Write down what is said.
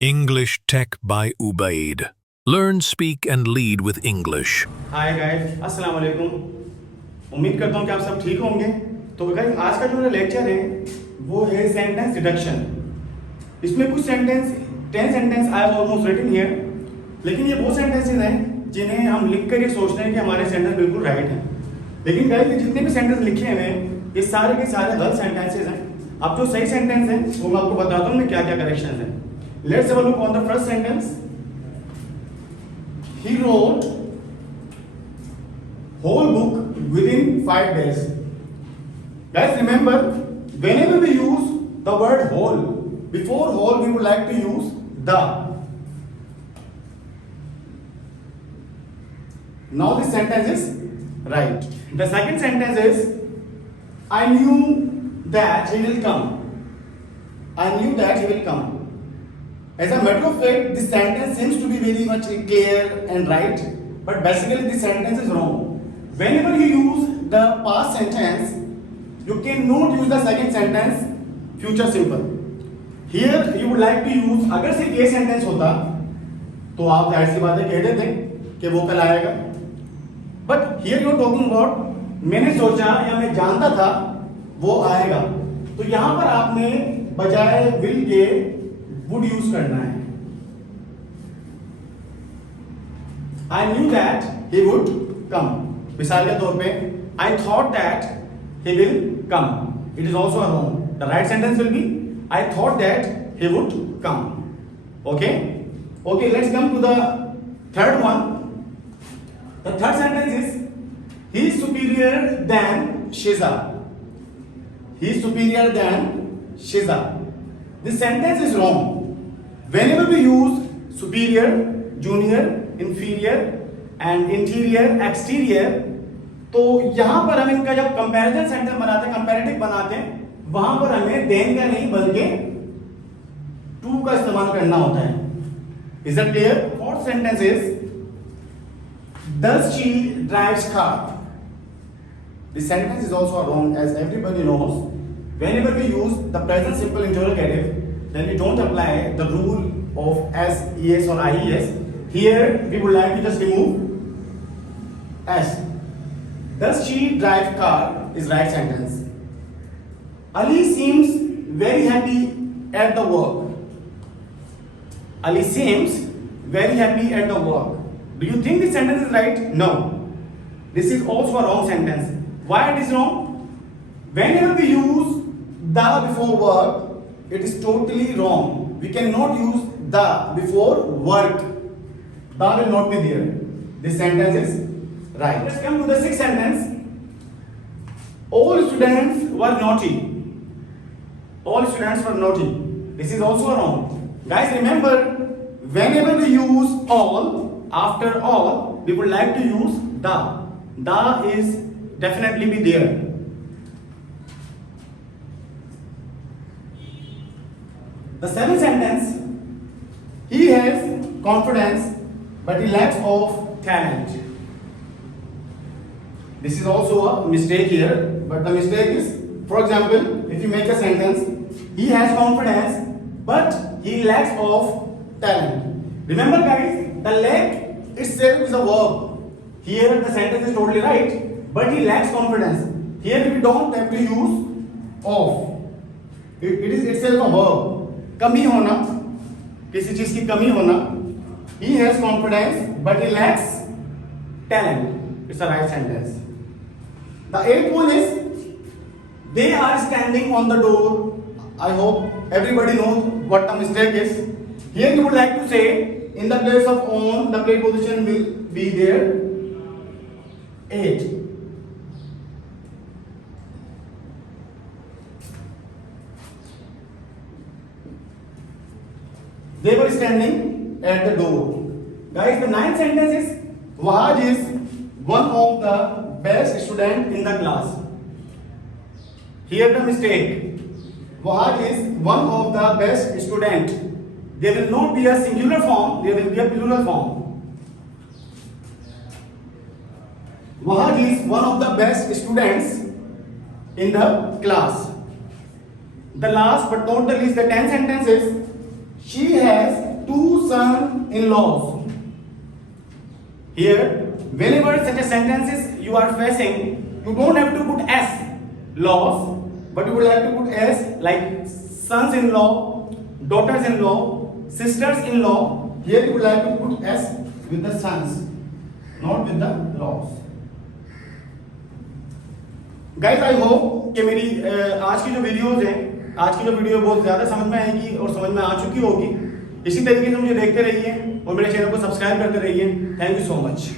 English Tech by Ubaid. Learn, speak, and lead with English. Hi guys, अस्सलाम वालेकुम। उम्मीद करता हूँ कि आप सब ठीक होंगे। तो गाइस आज का जो मेरा लेक्चर है वो है सेंटेंस रिडक्शन। इसमें कुछ sentence 10 sentence I have almost written here, लेकिन ये वो सेंटेंसेस हैं जिन्हें हम लिखकर ये सोचते हैं कि हमारे सेंटेंस बिल्कुल राइट हैं। लेकिन गाइस ये जितने भी सेंटेंस लिखे हुए हैं ये सारे के सारे गलत सेंटेंसेस हैं। अब जो सही सेंटेंस हैं वो मैं आपको बताता हूँ मैं क्या क्या करेक्शन है। Let's have a look on the first sentence. He wrote whole book within 5 days. Guys, remember, whenever we use the word whole, before whole we would like to use the. Now this sentence is right. The second sentence is, I knew that he will come. I knew that he will come. As a matter of fact, this sentence seems to be very much clear and right, but basically this sentence is wrong. Whenever you use the past sentence, you cannot use the second sentence future simple. Here you would like to use, अगर सिर्फ ये sentence होता तो आप जाहिर सी बात है कह देते कि वो कल आएगा, but here you are talking about मैंने सोचा या मैं जानता था वो आएगा, तो यहाँ पर आपने बजाय will के would यूज करना है। I knew that he would come. मिसाल के तौर पे I thought that he will come. It is also wrong. The right sentence will be I thought that he would come. Okay? Okay, let's come to the third one. The third sentence is he is superior than Shiza. He is superior than Shiza. This sentence is wrong. Whenever we use superior, junior, inferior and interior, exterior, तो यहाँ पर हम इनका जब comparison sentence बनाते हैं, comparative बनाते हैं, वहां पर हमें देन का नहीं बल्कि टू का इस्तेमाल करना होता है। Is that clear? Fourth sentence is, does she drives car? This sentence is also wrong, as everybody knows. Whenever we use the present simple interrogative, then we don't apply the rule of S, ES or IES. Here we would like to just remove S. Does she drive car is right sentence. Ali seems very happy at the work. Ali seems very happy at the work. Do you think this sentence is right? No. This is also a wrong sentence. Why it is wrong? Whenever we use the before work, it is totally wrong. We cannot use the before work. The will not be there. This sentence is right. Let's come to the sixth sentence. All students were naughty. All students were naughty. This is also wrong. Guys, remember, whenever we use all, after all, we would like to use the. The is definitely be there. The seventh sentence, he has confidence but he lacks of talent. This is also a mistake here, but the mistake is, for example, if you make a sentence, he has confidence but he lacks of talent. Remember guys, the lack itself is a verb. Here the sentence is totally right, but he lacks confidence. Here we don't have to use of. It is itself a verb. कमी होना, किसी चीज की कमी होना, he has confidence but he lacks talent. It's a right sentence. The eighth one is, they are standing on the door. I hope everybody knows what the mistake is. Here you would like to say, in the place of on, the preposition will be there. 8. They were standing at the door. Guys, the ninth sentence is, Wahaj is one of the best student in the class. Here the mistake. Wahaj is one of the best student. There will not be a singular form, there will be a plural form. Wahaj is one of the best students in the class. The last but not the least, the 10th sentence is, she has son-in-laws. Here, whenever such a sentences you are facing, you don't have to put s, laws, but you will have to put s like sons-in-law, daughters-in-law, sisters-in-law. Here you will have to put s with the sons, not with the laws. Guys, I hope कि मेरी आज की जो videos हैं, आज की जो video बहुत ज़्यादा समझ में आएगी और समझ में आ चुकी होगी। इसी तरीके से मुझे देखते रहिए और मेरे चैनल को सब्सक्राइब करते रहिए। Thank you so much.